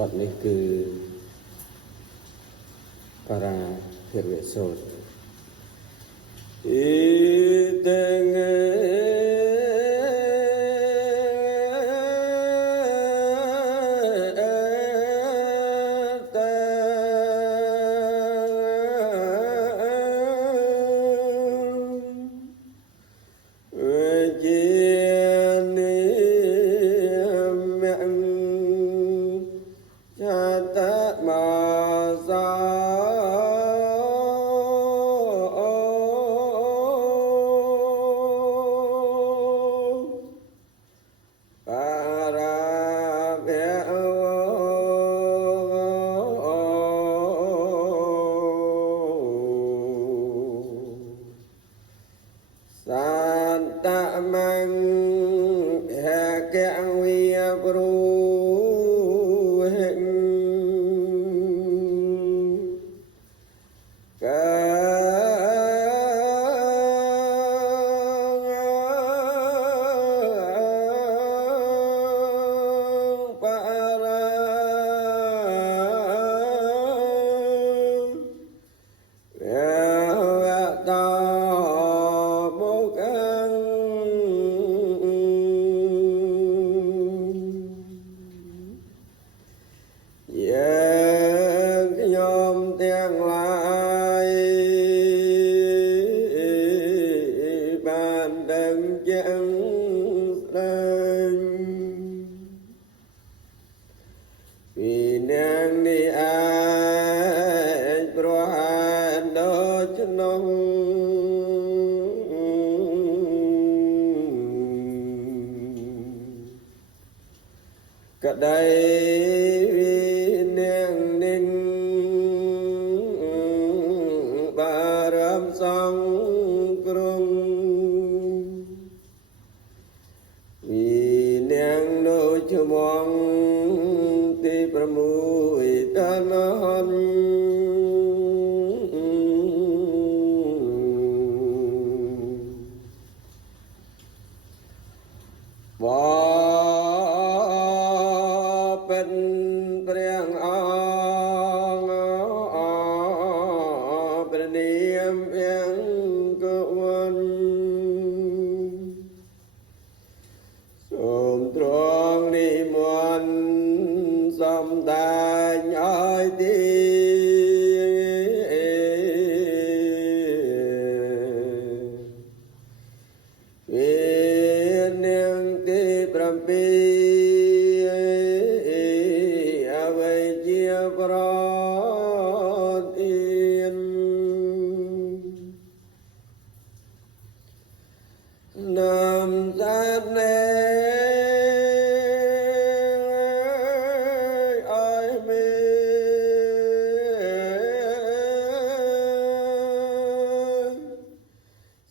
บัดนี้คือปาราเทเวโสตอิเตเงก็ได้วิเนียงนิ่งบารมสองกรุงวิเนียงโดยชมองที่ประมุยตานอนเป็นเปรียงเป็นเนียมเพียงกวนสมตรองนิมนต์สมตาย้อยดีเวียนเนียงที่ประปีปรอดอินนำจัดเนไอเม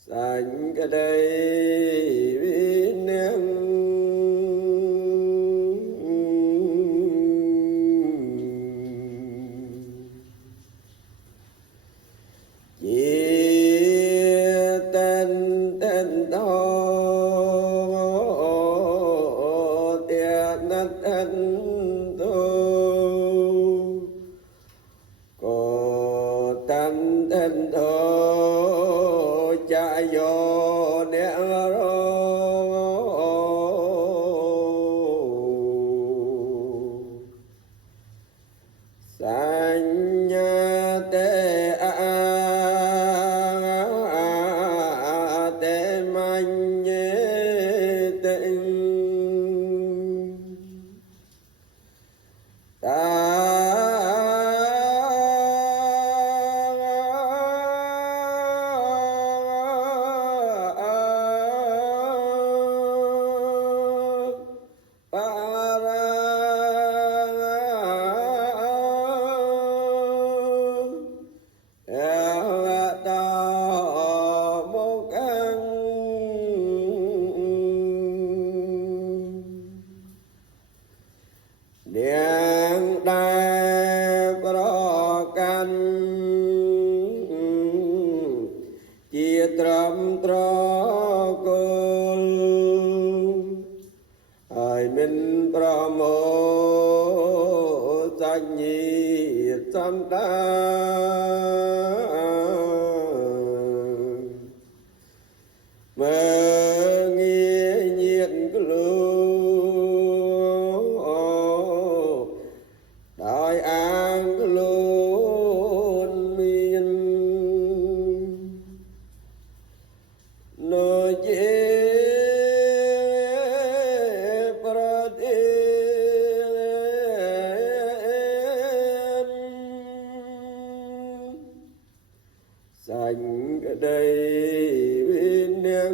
สัญกะไดวิเนียงจะโยเนรสัญญาเตเตมัญเยเตตาเดียงได้ประกันจิตรำตรกลไอมินประโม sanh nhi sam ta mà nghe nhiệt lô đại an lôn miên nơi chế sanh đây bên đêm